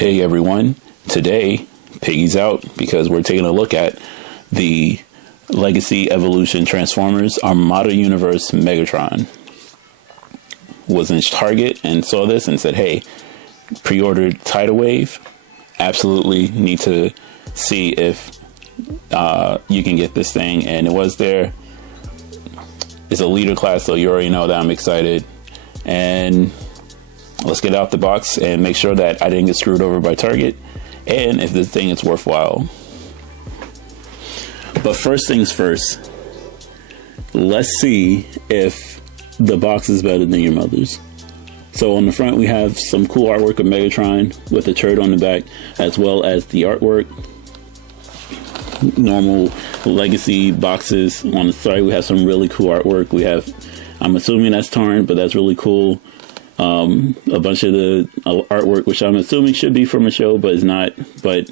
Hey everyone, today Piggy's out because we're taking a look at the Legacy Evolution Transformers Armada Universe Megatron. Was in Target and saw this and said, hey, pre-ordered Tidal Wave. Absolutely need to see if you can get this thing. And it was there. It's a leader class, so you already know that I'm excited. And let's get out the box and make sure that I didn't get screwed over by Target, and if this thing is worthwhile. But first things first, let's see if the box is better than your mother's. So on the front we have some cool artwork of Megatron with a turret on the back, as well as the artwork. Normal Legacy boxes. On the side we have some really cool artwork. We have, I'm assuming that's Tarn, but that's really cool. A bunch of the artwork, which I'm assuming should be from a show, but it's not. But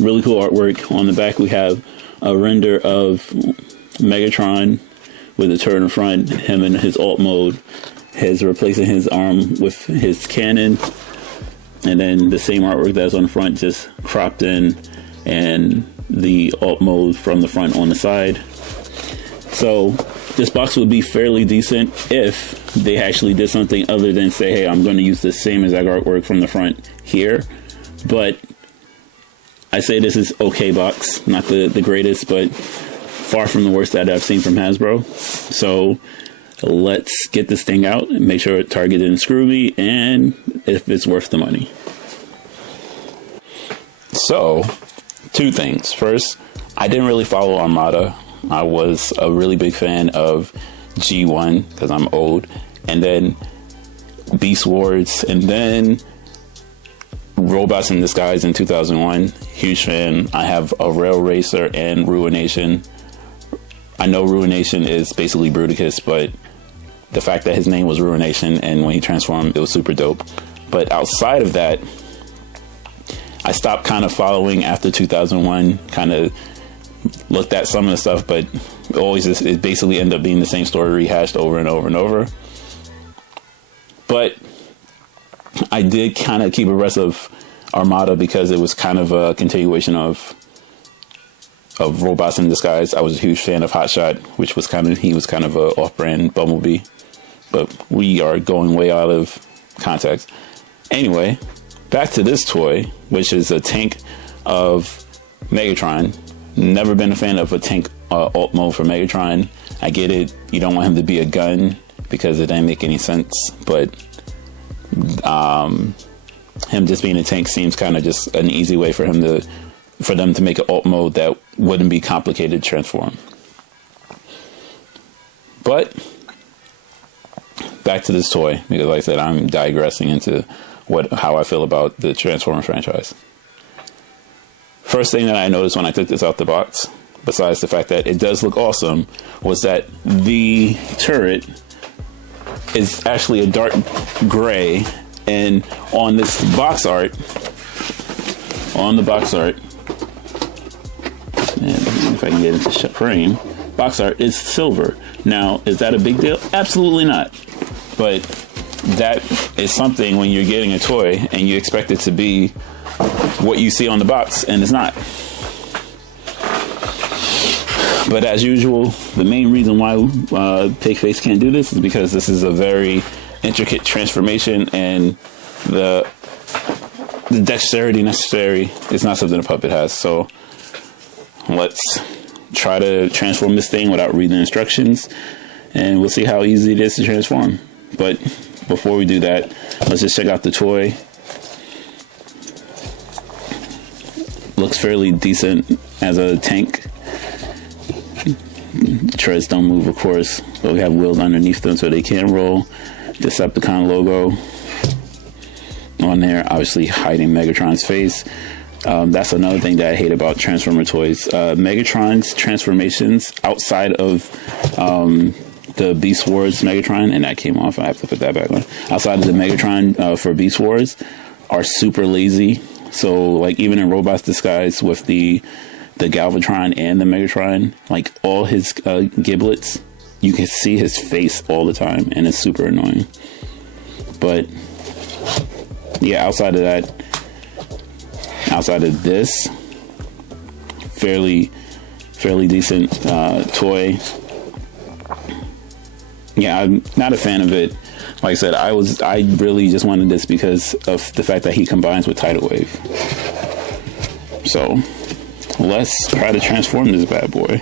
really cool artwork. On the back, we have a render of Megatron with a turret in front, him in his alt mode, his replacing his arm with his cannon, and then the same artwork that's on the front, just cropped in, and the alt mode from the front on the side. So this box would be fairly decent if they actually did something other than say, hey, I'm going to use the same exact artwork from the front here. But I say this is okay box, not the greatest, but far from the worst that I've seen from Hasbro. So let's get this thing out and make sure Target didn't screw me, and if it's worth the money. So, two things. First, I didn't really follow Armada. I was a really big fan of G1 because I'm old, and then Beast Wars, and then Robots in Disguise in 2001. Huge fan. I have a Rail Racer and Ruination. I know Ruination is basically Bruticus, but the fact that his name was Ruination and when he transformed, it was super dope. But outside of that, I stopped kind of following after 2001, kind of looked at some of the stuff, but it basically ended up being the same story rehashed over and over and over. But I did kind of keep abreast of Armada because it was kind of a continuation of Robots in Disguise. I was a huge fan of Hotshot, which was he was kind of a off-brand Bumblebee, but we are going way out of context. Anyway, back to this toy, which is a tank of Megatron. Never been a fan of a tank alt mode for Megatron. I get it, you don't want him to be a gun because it didn't make any sense, but him just being a tank seems kind of just an easy way for them to make an alt mode that wouldn't be complicated to transform. But back to this toy, because like I said, I'm digressing into how I feel about the Transformer franchise. First thing that I noticed when I took this out the box, besides the fact that it does look awesome, was that the turret is actually a dark gray, and on this box art, and if I can get into frame, box art is silver. Now, is that a big deal? Absolutely not. But that is something when you're getting a toy and you expect it to be what you see on the box, and it's not. But as usual, the main reason why Pigface can't do this is because this is a very intricate transformation, and the dexterity necessary is not something a puppet has. So let's try to transform this thing without reading the instructions, and we'll see how easy it is to transform. But before we do that, let's just check out the toy. Looks fairly decent as a tank. The treads don't move, of course, but we have wheels underneath them so they can roll. Decepticon logo on there, obviously hiding Megatron's face. That's another thing that I hate about Transformer toys. Megatron's transformations outside of the Beast Wars Megatron, and that came off, I have to put that back on. Outside of the Megatron for Beast Wars are super lazy. So like even in Robots Disguise with the Galvatron and the Megatron, like all his giblets, you can see his face all the time, and it's super annoying. But yeah, outside of that, outside of this, fairly decent toy. Yeah, I'm not a fan of it. Like I said, I really just wanted this because of the fact that he combines with Tidal Wave. So let's try to transform this bad boy.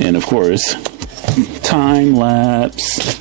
And of course, time lapse.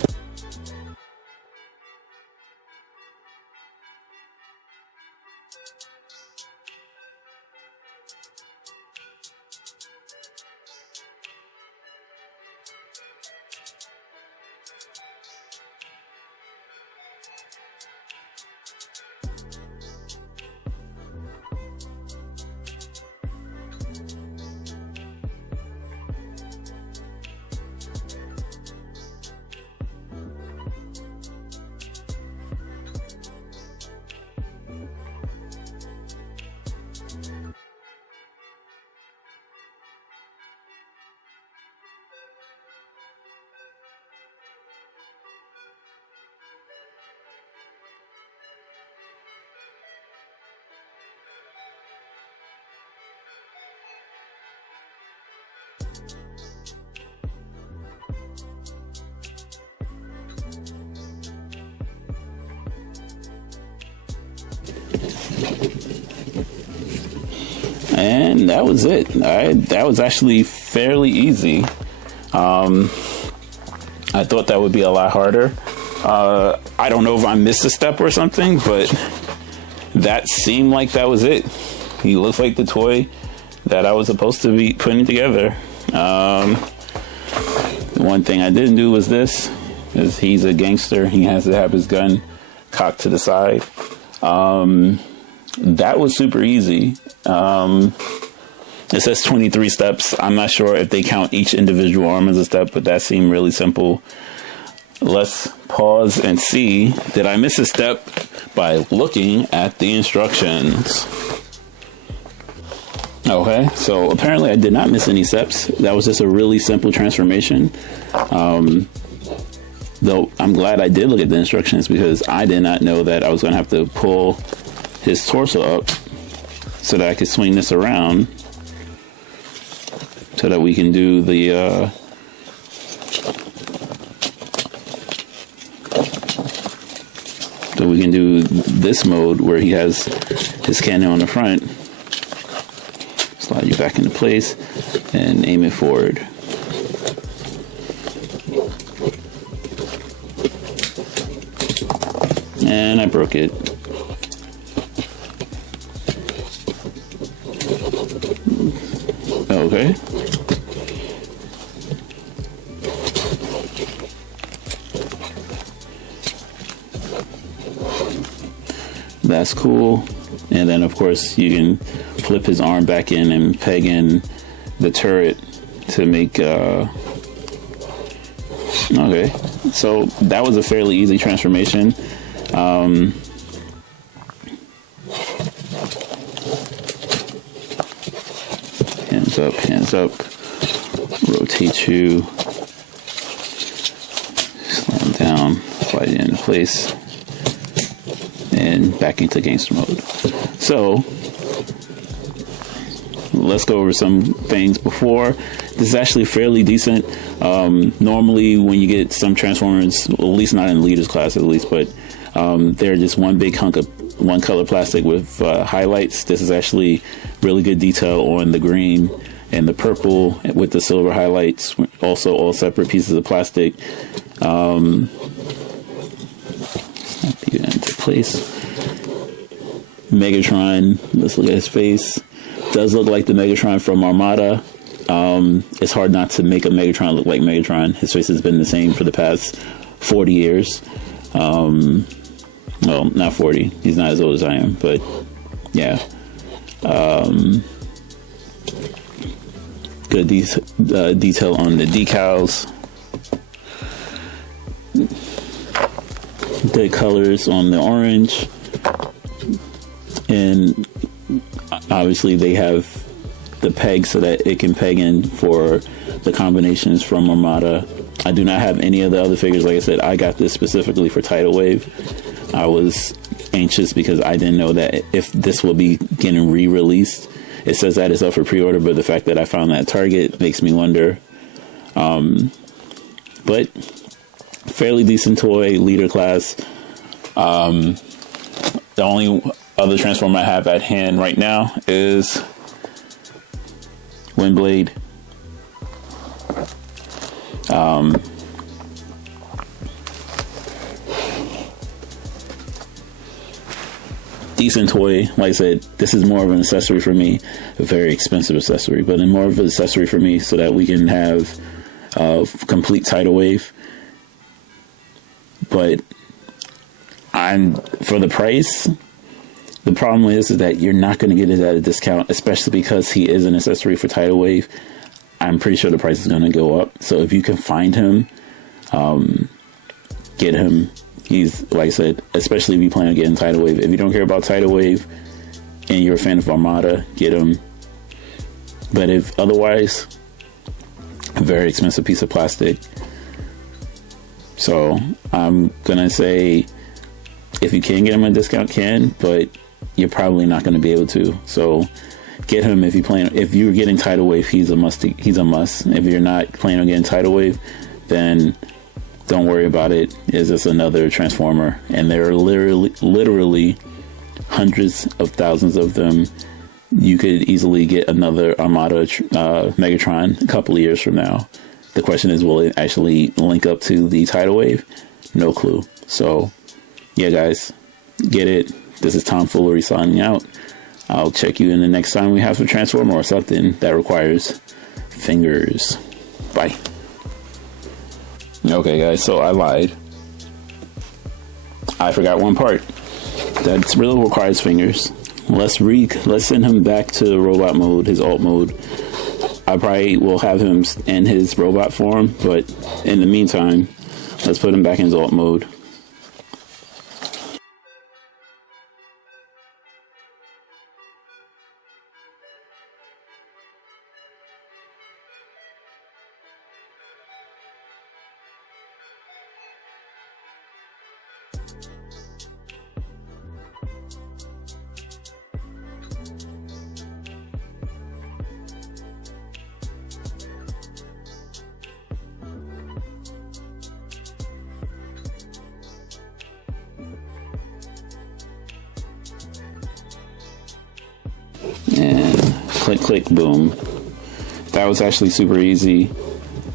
And that was it. That was actually fairly easy. I thought that would be a lot harder. I don't know if I missed a step or something, but that seemed like that was it. He looks like the toy that I was supposed to be putting together. The one thing I didn't do was this, because he's a gangster. He has to have his gun cocked to the side. That was super easy. It says 23 steps. I'm not sure if they count each individual arm as a step, but that seemed really simple. Let's pause and see. Did I miss a step by looking at the instructions? Okay, so apparently I did not miss any steps. That was just a really simple transformation. Though I'm glad I did look at the instructions, because I did not know that I was going to have to pull his torso up so that I could swing this around so that we can do the this mode where he has his cannon on the front. Slide you back into place and aim it forward. And I broke it. Okay. That's cool. And then of course you can flip his arm back in and peg in the turret to make okay. So that was a fairly easy transformation. Hands up, rotate you, slam down, slide it into place, and back into gangster mode. So let's go over some things before. This is actually fairly decent. Normally when you get some Transformers, well, at least not in the leaders class at least, but they're just one big hunk of one color plastic with highlights. This is actually really good detail on the green and the purple with the silver highlights, also all separate pieces of plastic. Snap you into place. Megatron, let's look at his face. Does look like the Megatron from Armada. It's hard not to make a Megatron look like Megatron. His face has been the same for the past 40 years. Well, not 40. He's not as old as I am, but yeah. Good detail on the decals. Good colors on the orange. And obviously they have the peg so that it can peg in for the combinations from Armada. I do not have any of the other figures. Like I said, I got this specifically for Tidal Wave. I was anxious because I didn't know that if this will be getting re-released. It says that it's up for pre-order, but the fact that I found that Target makes me wonder. But fairly decent toy, leader class. The only other Transformer I have at hand right now is Windblade. Decent toy. Like I said, this is more of an accessory for me, a very expensive accessory, but more of an accessory for me so that we can have a complete tidal wave. But for the price, the problem is that you're not going to get it at a discount, especially because he is an accessory for tidal wave. I'm pretty sure the price is going to go up. So if you can find him, get him. He's, like I said, especially if you plan on getting tidal wave. If you don't care about tidal wave and you're a fan of Armada, get him. But if otherwise, a very expensive piece of plastic. So I'm gonna say, if you can get him a discount, but you're probably not going to be able to. So get him if you plan. If you're getting tidal wave, he's a must. He's a must. If you're not planning on getting tidal wave, then don't worry about it. It's just another Transformer, and there are literally hundreds of thousands of them. You could easily get another Armada Megatron a couple of years from now. The question is, will it actually link up to the tidal wave? No clue. So yeah, guys, get it. This is Tom Foolery signing out. I'll check you in the next time we have a Transformer or something that requires fingers. Bye. Okay, guys, so I lied. I forgot one part. That really requires fingers. Let's send him back to robot mode, his alt mode. I probably will have him in his robot form, but in the meantime, let's put him back in his alt mode. And click, click, boom. That was actually super easy,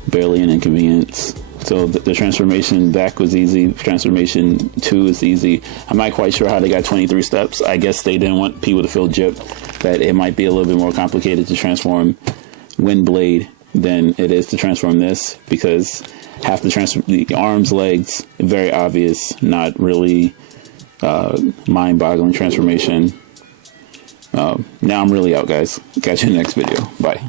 barely an inconvenience. So the transformation back was easy. Transformation 2 is easy. I'm not quite sure how they got 23 steps. I guess they didn't want people to feel gypped, that it might be a little bit more complicated to transform Windblade than it is to transform this, because half the arms, legs, very obvious, not really mind-boggling transformation. Now I'm really out, guys. Catch you in the next video. Bye.